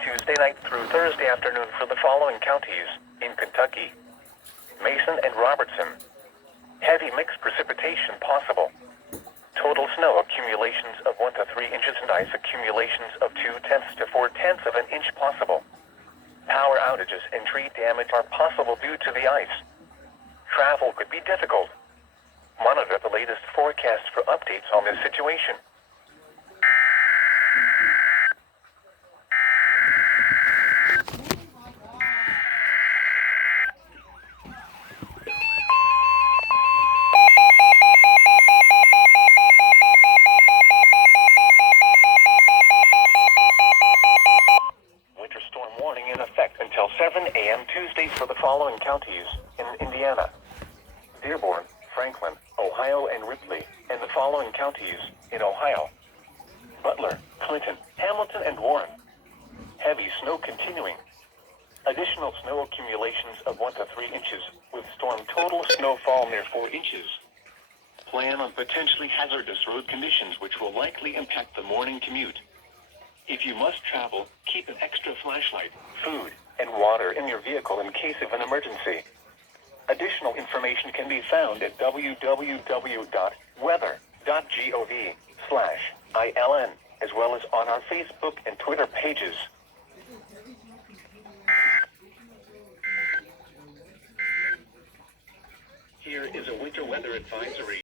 Tuesday night through Thursday afternoon for the following counties in Kentucky: Mason and Robertson. Heavy mixed precipitation possible. Total snow accumulations of 1 to 3 inches and ice accumulations of 0.2 to 0.4 of an inch possible. Power outages and tree damage are possible due to the ice. Travel could be difficult. Monitor the latest forecast for updates on this situation. Winter storm warning in effect until 7 a.m. Tuesday for the following counties in Indiana: Dearborn, Franklin, Ohio, and Ripley, and the following counties in Ohio: Butler, Clinton, Hamilton, and Warren. Heavy snow continuing. Additional snow accumulations of 1 to 3 inches, with storm total snowfall near 4 inches. Plan on potentially hazardous road conditions which will likely impact the morning commute. If you must travel, keep an extra flashlight, food, and water in your vehicle in case of an emergency. Additional information can be found at www.weather.gov/ILN, as well as on our Facebook and Twitter pages. Here is a winter weather advisory.